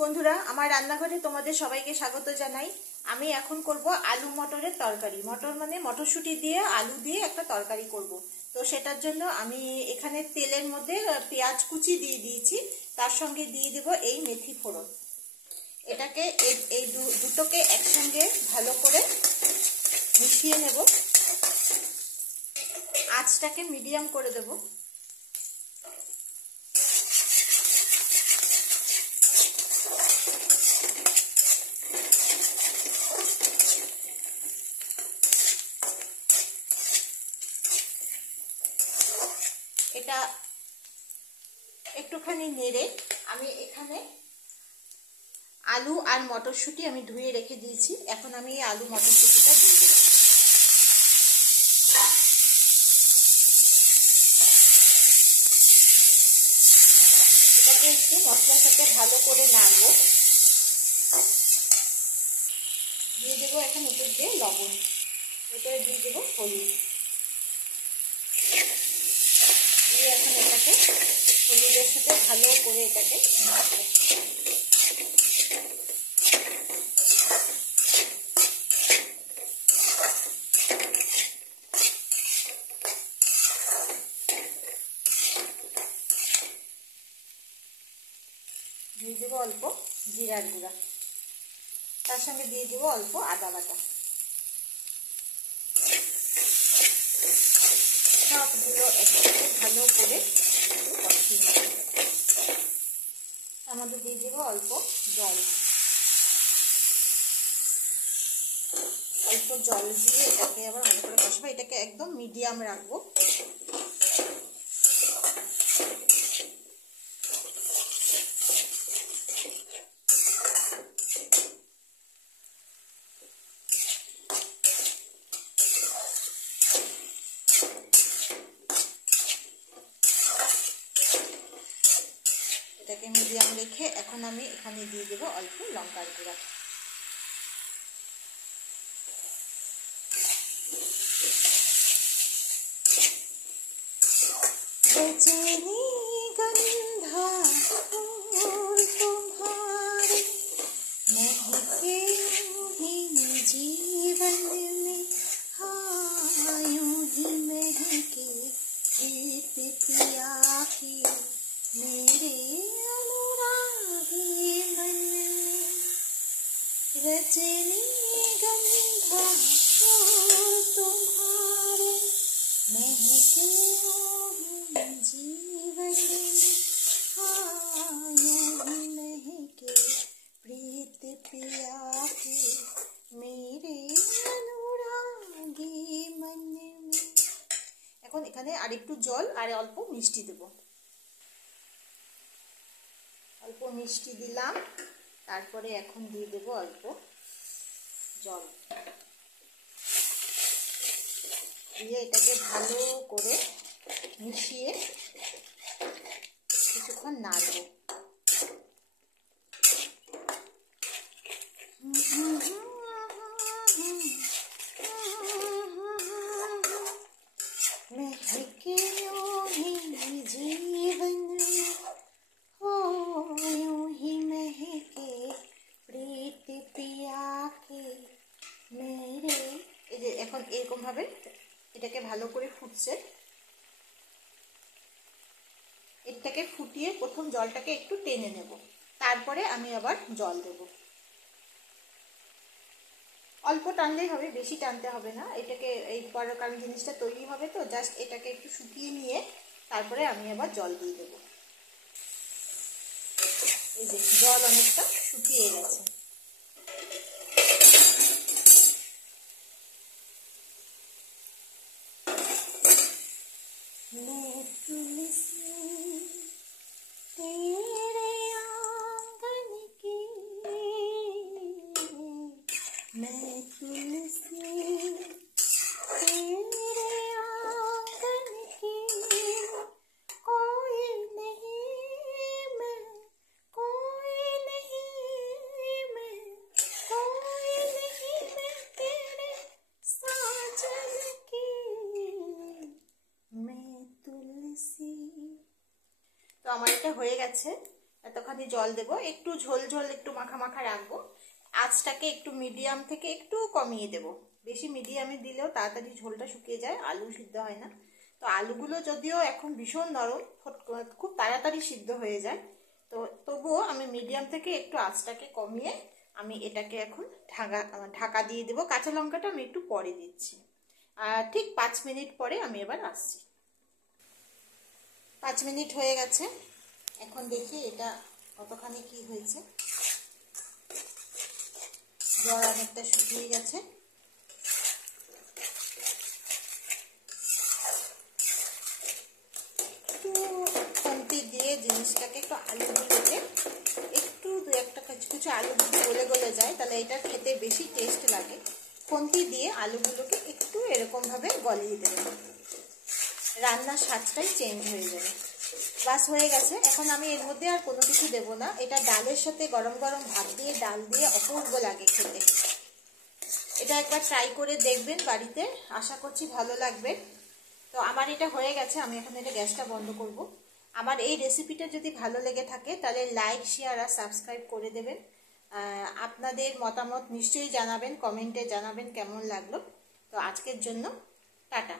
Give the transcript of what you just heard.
বন্ধুরা, আমার রান্নাঘরে তোমাদের সবাইকে স্বাগত জানাই। আমি এখন করব আলু মটরের তরকারি। মটর মানে মটরশুঁটি দিয়ে আলু দিয়ে একটা তরকারি করব। তো সেটার জন্য আমি এখানে তেলের মধ্যে পেঁয়াজ কুচি দিয়ে দিয়েছি, তার সঙ্গে দিয়ে দেব এই মেথি ফোড়ন। এটাকে এই দুটোকে একসঙ্গে ভালো করে মিশিয়ে নেব। আঁচটাকে মিডিয়াম করে দেব। এটা একটুখানি নেড়ে আমি এখানে আলু আর মটরশুঁটি আমি ধুয়ে রেখে দিয়েছি। এখন আমি এই আলু মটরশুঁটিটা দিয়ে দেব। এটাকে একটু মশলার সাথে ভালো করে নাড়ব। দিয়ে দেবো এখন উপর দিয়ে লবণ, এরপরে দিয়ে দেবো হলুদ। দিয়ে এখন এটাকে হলুদের সাথে ভালো করে এটাকে নাড়ব। দিয়ে দেবো অল্প জিরার গুঁড়া, তার সঙ্গে দিয়ে দেবো অল্প আদা বাটা। সবগুলো একসাথে ভালো করে একটু কষিয়ে নেব। তার মধ্যে দিয়ে দেবো অল্প জল। অল্প জল দিয়ে এটাকে আবার ভালো করে কষাবো। এটাকে একদম মিডিয়াম রাখবো। এটাকে মিডিয়াম রেখে এখন আমি এখানে দিয়ে দেবো অল্প লঙ্কার গুঁড়া। गंधा फूल तुम्हारे महके ही जीवन में, हाँ यूं ही महके प्रीत पिया की मेरे अनुरागी मन में। रजनी गंधा फूल तुम्हारे महके जीवन में, हाँ यूं महके प्रीत पिया के मेरे अनुरागी मन में। এখন এখানে আরেকটু জল আর অল্প মিষ্টি দেব। অল্প মিষ্টি দিলাম, তারপরে এখন দিয়ে দেব অল্প জল। দিয়ে এটাকে ভালো করে মিশিয়ে কিছুক্ষণ নাড়ব। महके यूं ही जीवन में, हो यूं ही महके प्रीत पिया के मेरे। এই যে এখন এরকম ভাবে এটাকে ভালো করে ফুটছে। এটাকে ফুটিয়ে প্রথম জলটাকে একটু টেনে নেব, তারপরে আমি আবার জল দেব। অল্প টানলেই হবে, বেশি টানতে হবে না। এটাকে এই পরের কারণ জিনিসটা তৈরি হবে, তো জাস্ট এটাকে একটু শুকিয়ে নিয়ে তারপরে আমি আবার জল দিয়ে দেব। এই যে জল অনেকটা শুকিয়ে গেছে। मैं तुलसी तेरे आंगन की, मैं तुलसी तेरे आंगन की, कोई नहीं मैं, कोई नहीं मैं, कोई नहीं मैं तेरे साजन की, मैं तुलसी। তো আমার এটা হয়ে গেছে। এতখানি জল দেব, একটু ঝোল ঝোল একটু মাখা মাখা রাখবো। আঁচটাকে একটু মিডিয়াম থেকে একটু কমিয়ে দেব, বেশি মিডিয়ামে দিলেও তাড়াতাড়ি ঝোলটা শুকিয়ে যায়, আলু সিদ্ধ হয় না। তো আলুগুলো যদিও এখন ভীষণ নরম, খুব তাড়াতাড়ি সিদ্ধ হয়ে যায়, তো তবুও আমি মিডিয়াম থেকে একটু আঁচটাকে কমিয়ে আমি এটাকে এখন ঢাকা দিয়ে দেবো। কাঁচা লঙ্কাটা আমি একটু পরে দিচ্ছি। আর ঠিক 5 মিনিট পরে আমি এবার আসছি। 5 মিনিট হয়ে গেছে, এখন দেখি এটা কতখানি কি হয়েছে। জল অনেকটা শুকিয়ে গেছে। একটু খুন্তি দিয়ে জিনিসটাকে একটু আলুগুলোকে একটু দু একটা কিছু কিছু আলু যদি গলে গলে যায় তাহলে এটা খেতে বেশি টেস্ট লাগে। খুন্তি দিয়ে আলুগুলোকে একটু এরকমভাবে গলিয়ে দেবেন, রান্নার স্বাদটাই চেঞ্জ হয়ে যাবে। বাস হয়ে গেছে। এখন আমি এর মধ্যে আর কোনো কিছু দেবো না। এটা ডালের সাথে গরম গরম ভাত দিয়ে ডাল দিয়ে অপূর্ব লাগে খেতে। এটা একবার ট্রাই করে দেখবেন বাড়িতে, আশা করছি ভালো লাগবে। তো আমার এটা হয়ে গেছে, আমি এখন এটা গ্যাসটা বন্ধ করব। আমার এই রেসিপিটা যদি ভালো লেগে থাকে তাহলে লাইক শেয়ার আর সাবস্ক্রাইব করে দেবেন। আপনাদের মতামত নিশ্চয়ই জানাবেন, কমেন্টে জানাবেন কেমন লাগলো। তো আজকের জন্য টাটা।